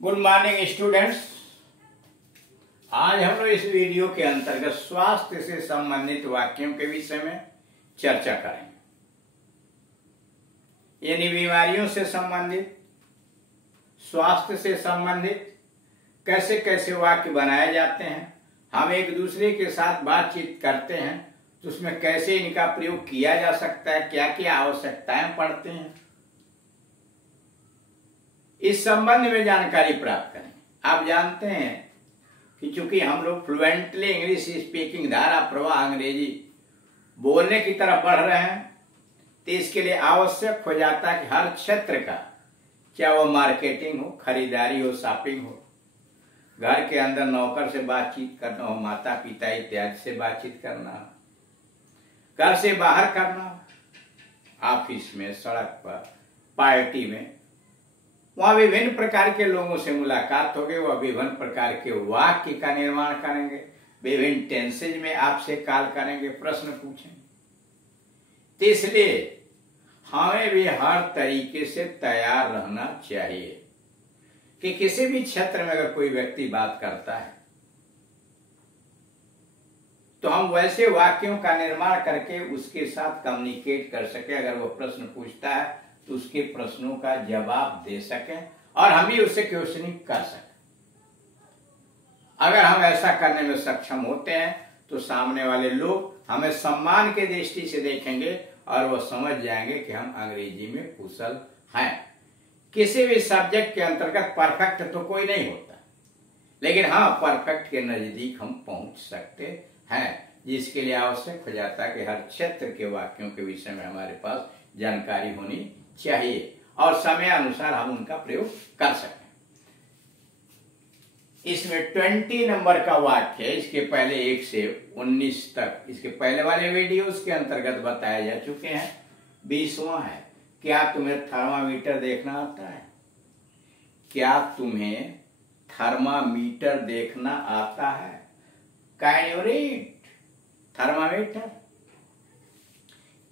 Good morning students. आज हम लोग इस वीडियो के अंतर्गत स्वास्थ्य से संबंधित वाक्यों के विषय में चर्चा करेंगे। यानी बीमारियों से संबंधित, स्वास्थ्य से संबंधित कैसे कैसे वाक्य बनाए जाते हैं, हम एक दूसरे के साथ बातचीत करते हैं तो उसमें कैसे इनका प्रयोग किया जा सकता है, क्या क्या आवश्यकताएं पड़ती हैं, इस संबंध में जानकारी प्राप्त करें। आप जानते हैं कि चूंकि हम लोग फ्लुएंटली इंग्लिश स्पीकिंग धारा प्रवाह अंग्रेजी बोलने की तरफ बढ़ रहे हैं, तो इसके लिए आवश्यक हो जाता है कि हर क्षेत्र का, चाहे वो मार्केटिंग हो, खरीदारी हो, शॉपिंग हो, घर के अंदर नौकर से बातचीत करना हो, माता पिता इत्यादि से बातचीत करना हो, घर से बाहर करना हो, ऑफिस में, सड़क पर, पार्टी में, वहां विभिन्न प्रकार के लोगों से मुलाकात होगी। वह विभिन्न प्रकार के वाक्य का निर्माण करेंगे, विभिन्न टेंसेज में आपसे कॉल करेंगे, प्रश्न पूछेंगे। तो इसलिए हमें भी हर तरीके से तैयार रहना चाहिए कि किसी भी क्षेत्र में अगर कोई व्यक्ति बात करता है तो हम वैसे वाक्यों का निर्माण करके उसके साथ कम्युनिकेट कर सके। अगर वो प्रश्न पूछता है तो उसके प्रश्नों का जवाब दे सकें और हम भी उससे क्वेश्चनिंग कर सकें। अगर हम ऐसा करने में सक्षम होते हैं तो सामने वाले लोग हमें सम्मान के दृष्टि से देखेंगे और वो समझ जाएंगे कि हम अंग्रेजी में कुशल हैं। किसी भी सब्जेक्ट के अंतर्गत परफेक्ट तो कोई नहीं होता, लेकिन हाँ, परफेक्ट के नजदीक हम पहुंच सकते हैं, जिसके लिए आवश्यक हो जाता है कि हर क्षेत्र के वाक्यों के विषय में हमारे पास जानकारी होनी चाहिए और समय अनुसार हम उनका प्रयोग कर सकें। इसमें 20 नंबर का वाक्य है। इसके पहले 1 से 19 तक इसके पहले वाले वीडियोस के अंतर्गत बताए जा चुके हैं। 20वां है, क्या तुम्हें थर्मामीटर देखना आता है? क्या तुम्हें थर्मामीटर देखना आता है? Can you read thermometer?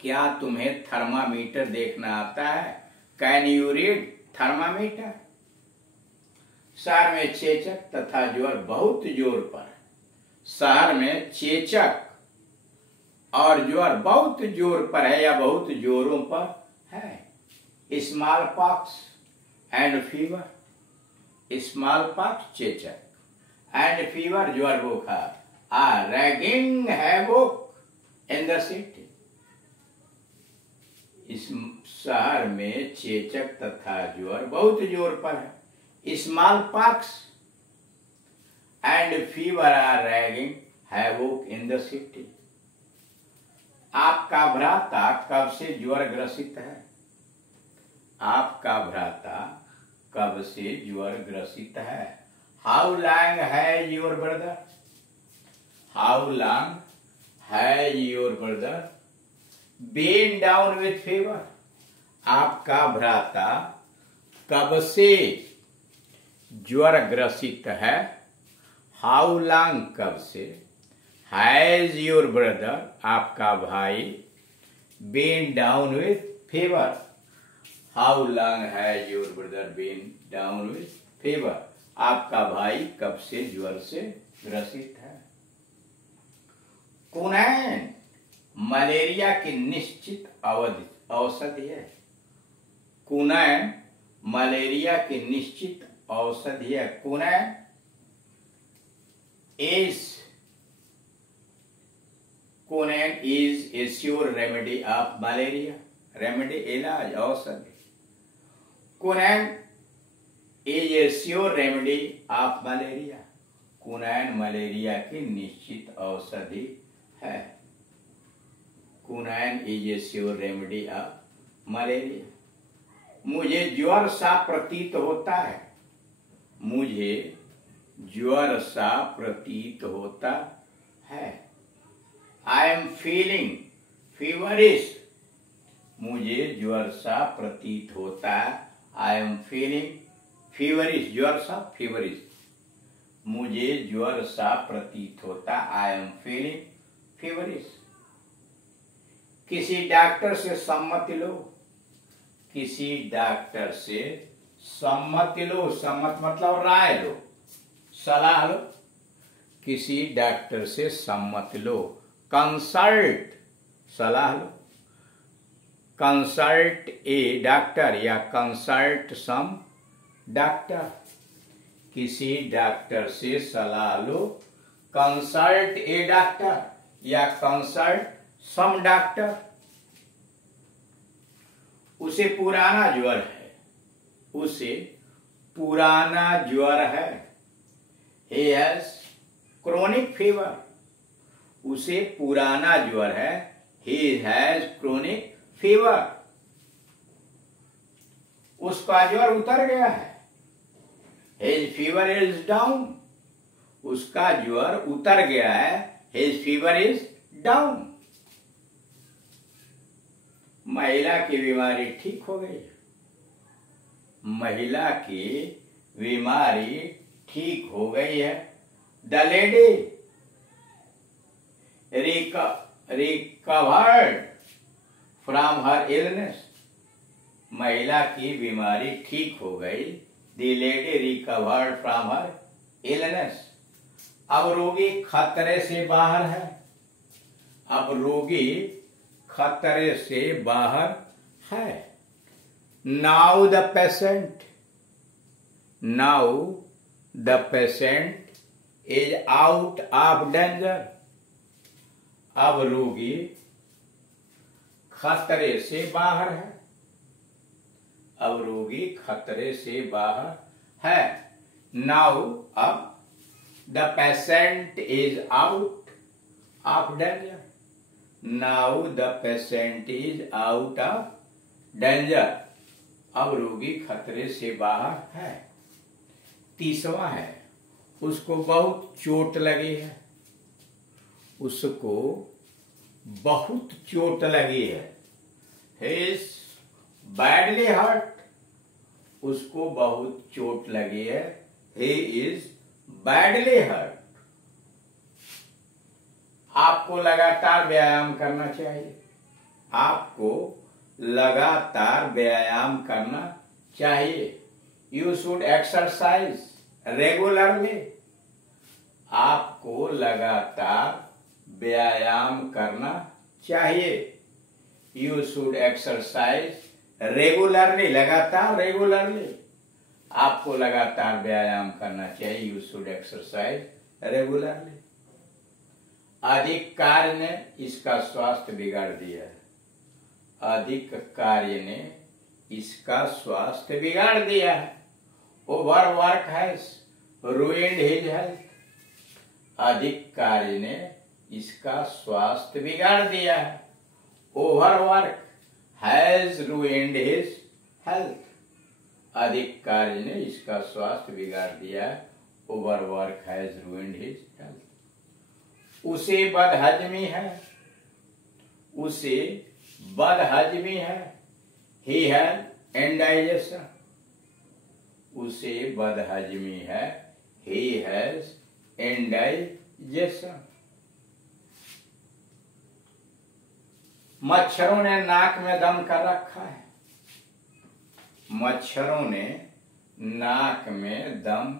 क्या तुम्हें थर्मामीटर देखना आता है? Can you read thermometer? शहर में चेचक तथा ज्वर बहुत जोर पर। शहर में चेचक और ज्वर बहुत जोर पर है या बहुत जोरों पर है। Smallpox and fever. Smallpox, चेचक एंड फीवर, ज्वर, बुखार are raging havoc in the city. इस शहर में चेचक तथा ज्वर बहुत जोर पर है। Smallpox and fever are raging havoc in the city. आपका भ्राता कब से ज्वर ग्रसित है? आपका भ्राता कब से ज्वर ग्रसित है? How long has your brother? How long has your brother been down with fever? आपका भ्राता कब से ज्वर ग्रसित है? हाउ लॉन्ग, कब से, हैज योर ब्रदर, आपका भाई, been down with fever? How long has your brother been down with fever? आपका भाई कब से ज्वर से ग्रसित है? कुनैन मलेरिया की निश्चित औषधि है। कुनैन मलेरिया की निश्चित औषधि है। Quinine is a sure remedy of malaria. Remedy, इलाज, औषधि। Quinine is a sure remedy of malaria. कुनैन मलेरिया की निश्चित औषधि है। Quinine is a sure remedy of malaria. मुझे ज्वर सा प्रतीत होता है। मुझे ज्वर सा प्रतीत होता है। I am feeling feverish. मुझे ज्वर सा प्रतीत होता है। आई एम फीलिंग फीवरिश, ज्वर सा, फीवरिश। मुझे ज्वर सा प्रतीत होता, आई एम फीलिंग फीवरिश। किसी डॉक्टर से सम्मति लो। किसी डॉक्टर से सम्मति लो, सम्मत मतलब राय लो, सलाह लो, किसी डॉक्टर से सम्मति लो। कंसल्ट सलाह लो, कंसल्ट ए डॉक्टर या कंसल्ट सम डॉक्टर, किसी डॉक्टर से सलाह लो। कंसल्ट ए डॉक्टर या कंसल्ट सम डॉक्टर। उसे पुराना ज्वर है, उसे पुराना ज्वर है। He has chronic fever, उसे पुराना ज्वर है। He has chronic fever, उसका ज्वर उतर गया है। His fever is down, उसका ज्वर उतर गया है। His fever is down, महिला की बीमारी ठीक हो गई, महिला की बीमारी ठीक हो गई है। The lady recovered from her illness, महिला की बीमारी ठीक हो गई। The lady recovered from her illness, अब रोगी खतरे से बाहर है, अब रोगी खतरे से बाहर है। Now the patient, now the patient is out of danger, अब रोगी खतरे से बाहर है, अब रोगी खतरे से बाहर है। नाउ अब the patient is out of danger, now the patient is out of danger, अब रोगी खतरे से बाहर है। तीसवा है, उसको बहुत चोट लगी है, उसको बहुत चोट लगी है। He is badly hurt, उसको बहुत चोट लगी है। He is badly hurt, आपको लगातार व्यायाम करना चाहिए, आपको लगातार व्यायाम करना चाहिए। यू शुड एक्सरसाइज रेगुलरली, आपको लगातार व्यायाम करना चाहिए। यू शुड एक्सरसाइज रेगुलरली, लगातार रेगुलरली, आपको लगातार व्यायाम करना चाहिए। You should exercise regularly. अधिक कार्य ने इसका स्वास्थ्य बिगाड़ दिया है, अधिक कार्य ने इसका स्वास्थ्य बिगाड़ दिया है। Over work has ruined his health, अधिक कार्य ने इसका स्वास्थ्य बिगाड़ दिया है। Over work has ruined his health, अधिक कार्य ने इसका स्वास्थ्य बिगाड़ दिया है। Over work has ruined his health. उसे बदहजमी है, उसे बदहजमी है। ही हैज इंडाइजेशन, उसे बदहजमी है। He has indigestion. मच्छरों ने नाक में दम कर रखा है, मच्छरों ने नाक में दम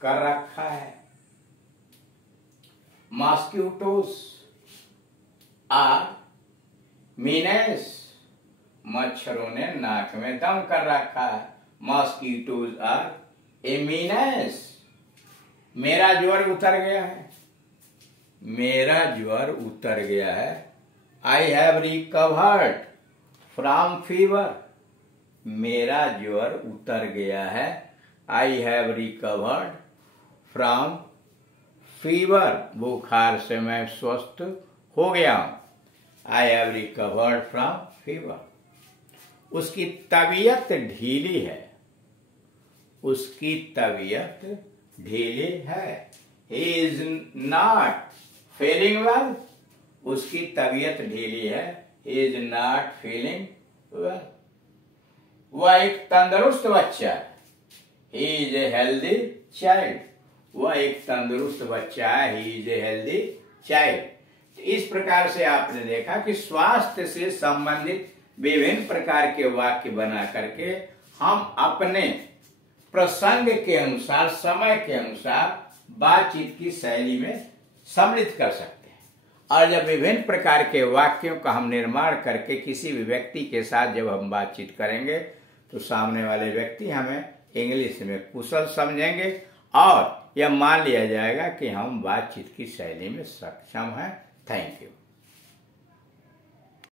कर रखा है। मॉस्किटोस आर मीनेस, मच्छरों ने नाक में दम कर रखा है। Mosquitoes are a menace. मेरा ज्वर उतर गया है, मेरा ज्वर उतर गया है। I have recovered from fever, मेरा ज्वर उतर गया है। I have recovered from fever, बुखार से मैं स्वस्थ हो गया हूं। I have recovered from fever. उसकी तबीयत ढीली है, उसकी तबीयत ढीली है। He is not feeling well, उसकी तबीयत ढीली है। He is not feeling well. वह एक तंदुरुस्त बच्चा है। He is a healthy child, वह एक तंदुरुस्त बच्चा है। He is a healthy child. इस प्रकार से आपने देखा कि स्वास्थ्य से संबंधित विभिन्न प्रकार के वाक्य बना करके हम अपने प्रसंग के अनुसार, समय के अनुसार बातचीत की शैली में सम्मिलित कर सकते हैं। और जब विभिन्न प्रकार के वाक्यों का हम निर्माण करके किसी भी व्यक्ति के साथ जब हम बातचीत करेंगे तो सामने वाले व्यक्ति हमें इंग्लिश में कुशल समझेंगे और यह मान लिया जाएगा कि हम बातचीत की शैली में सक्षम हैं। Thank you.